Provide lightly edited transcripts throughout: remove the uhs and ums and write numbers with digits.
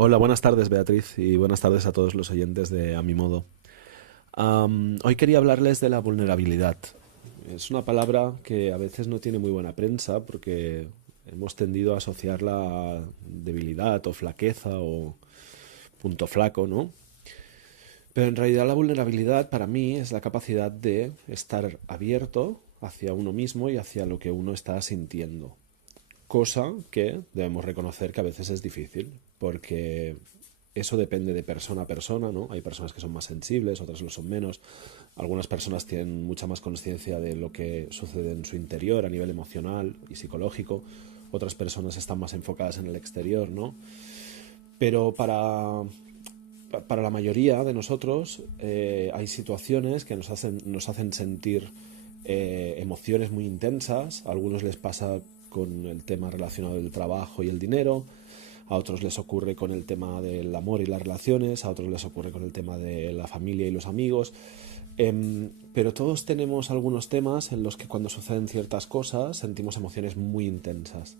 Hola, buenas tardes Beatriz y buenas tardes a todos los oyentes de A Mi Modo. Hoy quería hablarles de la vulnerabilidad. Es una palabra que a veces no tiene muy buena prensa porque hemos tendido a asociarla a debilidad o flaqueza o punto flaco, ¿no? Pero en realidad la vulnerabilidad para mí es la capacidad de estar abierto hacia uno mismo y hacia lo que uno está sintiendo. Cosa que debemos reconocer que a veces es difícil, porque eso depende de persona a persona, ¿no? Hay personas que son más sensibles, otras lo son menos. Algunas personas tienen mucha más conciencia de lo que sucede en su interior a nivel emocional y psicológico. Otras personas están más enfocadas en el exterior, ¿no? Pero para la mayoría de nosotros hay situaciones que nos hacen sentir emociones muy intensas. A algunos les pasa con el tema relacionado del trabajo y el dinero, a otros les ocurre con el tema del amor y las relaciones, a otros les ocurre con el tema de la familia y los amigos. Pero todos tenemos algunos temas en los que cuando suceden ciertas cosas sentimos emociones muy intensas.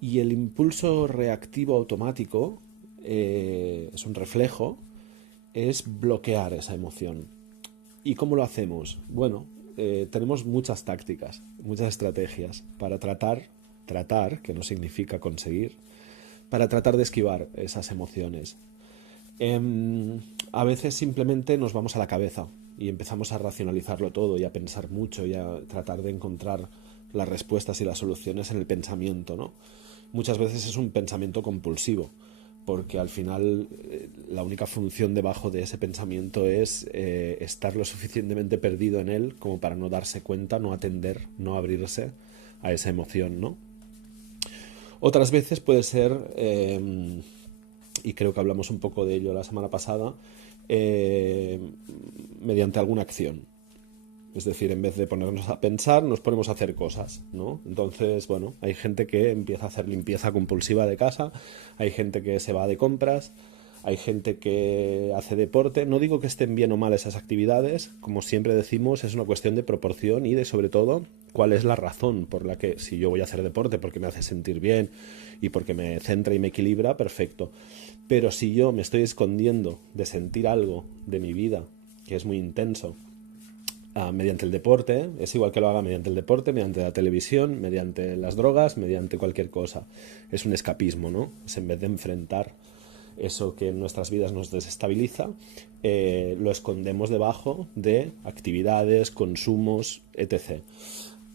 Y el impulso reactivo automático es un reflejo, es bloquear esa emoción. ¿Y cómo lo hacemos? Bueno, tenemos muchas tácticas, muchas estrategias para tratar, que no significa conseguir, para tratar de esquivar esas emociones. A veces simplemente nos vamos a la cabeza y empezamos a racionalizarlo todo y a pensar mucho y a tratar de encontrar las respuestas y las soluciones en el pensamiento, ¿no? Muchas veces es un pensamiento compulsivo, porque al final la única función debajo de ese pensamiento es estar lo suficientemente perdido en él como para no darse cuenta, no atender, no abrirse a esa emoción, ¿no? Otras veces puede ser, y creo que hablamos un poco de ello la semana pasada, eh, mediante alguna acción. Es decir, en vez de ponernos a pensar, nos ponemos a hacer cosas, ¿no? Entonces, bueno, hay gente que empieza a hacer limpieza compulsiva de casa, hay gente que se va de compras, hay gente que hace deporte. No digo que estén bien o mal esas actividades, como siempre decimos, es una cuestión de proporción y de, sobre todo, cuál es la razón por la que si yo voy a hacer deporte porque me hace sentir bien y porque me centra y me equilibra, perfecto. Pero si yo me estoy escondiendo de sentir algo de mi vida que es muy intenso, mediante el deporte, es igual que lo haga mediante el deporte, mediante la televisión, mediante las drogas, mediante cualquier cosa. Es un escapismo, ¿no? Es en vez de enfrentar eso que en nuestras vidas nos desestabiliza, lo escondemos debajo de actividades, consumos, etc.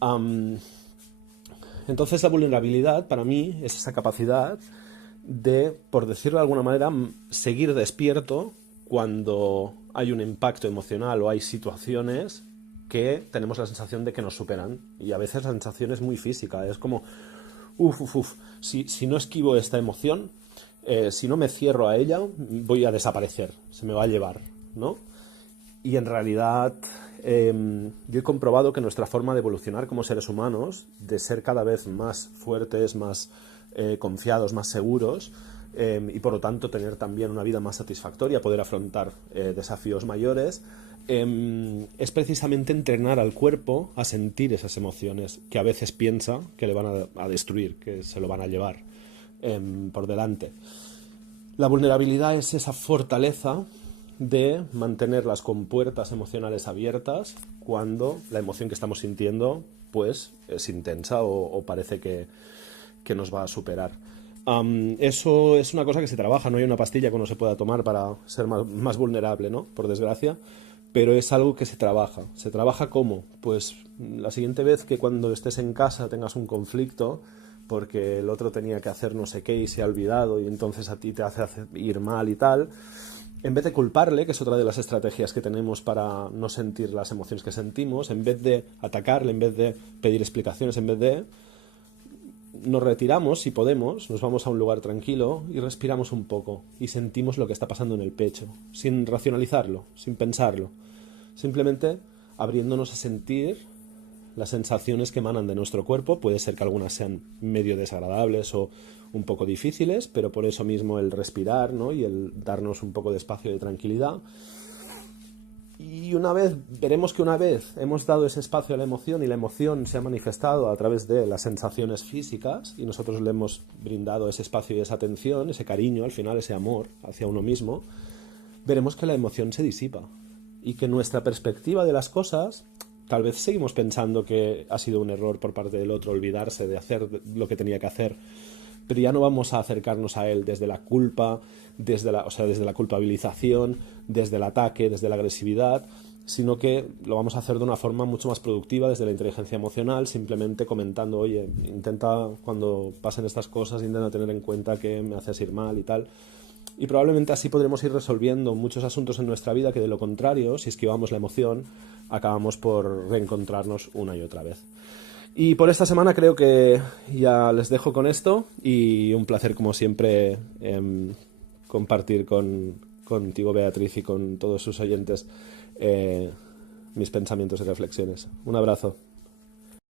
Um, entonces la vulnerabilidad para mí es esa capacidad de, por decirlo de alguna manera, seguir despierto cuando hay un impacto emocional o hay situaciones que tenemos la sensación de que nos superan. Y a veces la sensación es muy física, es como, si no esquivo esta emoción, si no me cierro a ella, voy a desaparecer, se me va a llevar, ¿no? Y en realidad yo he comprobado que nuestra forma de evolucionar como seres humanos, de ser cada vez más fuertes, más confiados, más seguros, y por lo tanto tener también una vida más satisfactoria, poder afrontar desafíos mayores, es precisamente entrenar al cuerpo a sentir esas emociones que a veces piensa que le van a destruir, que se lo van a llevar por delante. La vulnerabilidad es esa fortaleza de mantener las compuertas emocionales abiertas cuando la emoción que estamos sintiendo pues es intensa o parece que nos va a superar. Eso es una cosa que se trabaja, no hay una pastilla que uno se pueda tomar para ser más vulnerable, ¿no? Por desgracia, pero es algo que se trabaja. ¿Se trabaja cómo? Pues la siguiente vez que cuando estés en casa tengas un conflicto porque el otro tenía que hacer no sé qué y se ha olvidado y entonces a ti te hace ir mal y tal, en vez de culparle, que es otra de las estrategias que tenemos para no sentir las emociones que sentimos, en vez de atacarle, en vez de pedir explicaciones, en vez de nos retiramos, si podemos, nos vamos a un lugar tranquilo y respiramos un poco y sentimos lo que está pasando en el pecho, sin racionalizarlo, sin pensarlo, simplemente abriéndonos a sentir las sensaciones que emanan de nuestro cuerpo. Puede ser que algunas sean medio desagradables o un poco difíciles, pero por eso mismo el respirar, ¿no? Y el darnos un poco de espacio de tranquilidad. Y veremos que una vez hemos dado ese espacio a la emoción y la emoción se ha manifestado a través de las sensaciones físicas y nosotros le hemos brindado ese espacio y esa atención, ese cariño, al final ese amor hacia uno mismo, veremos que la emoción se disipa y que nuestra perspectiva de las cosas, tal vez seguimos pensando que ha sido un error por parte del otro olvidarse de hacer lo que tenía que hacer, pero ya no vamos a acercarnos a él desde la culpa, desde la culpabilización, desde el ataque, desde la agresividad, sino que lo vamos a hacer de una forma mucho más productiva desde la inteligencia emocional, simplemente comentando, oye, intenta cuando pasen estas cosas, intenta tener en cuenta que me haces ir mal y tal. Y probablemente así podremos ir resolviendo muchos asuntos en nuestra vida que de lo contrario, si esquivamos la emoción, acabamos por reencontrarnos una y otra vez. Y por esta semana creo que ya les dejo con esto y un placer como siempre compartir contigo, Beatriz, y con todos sus oyentes mis pensamientos y reflexiones. Un abrazo.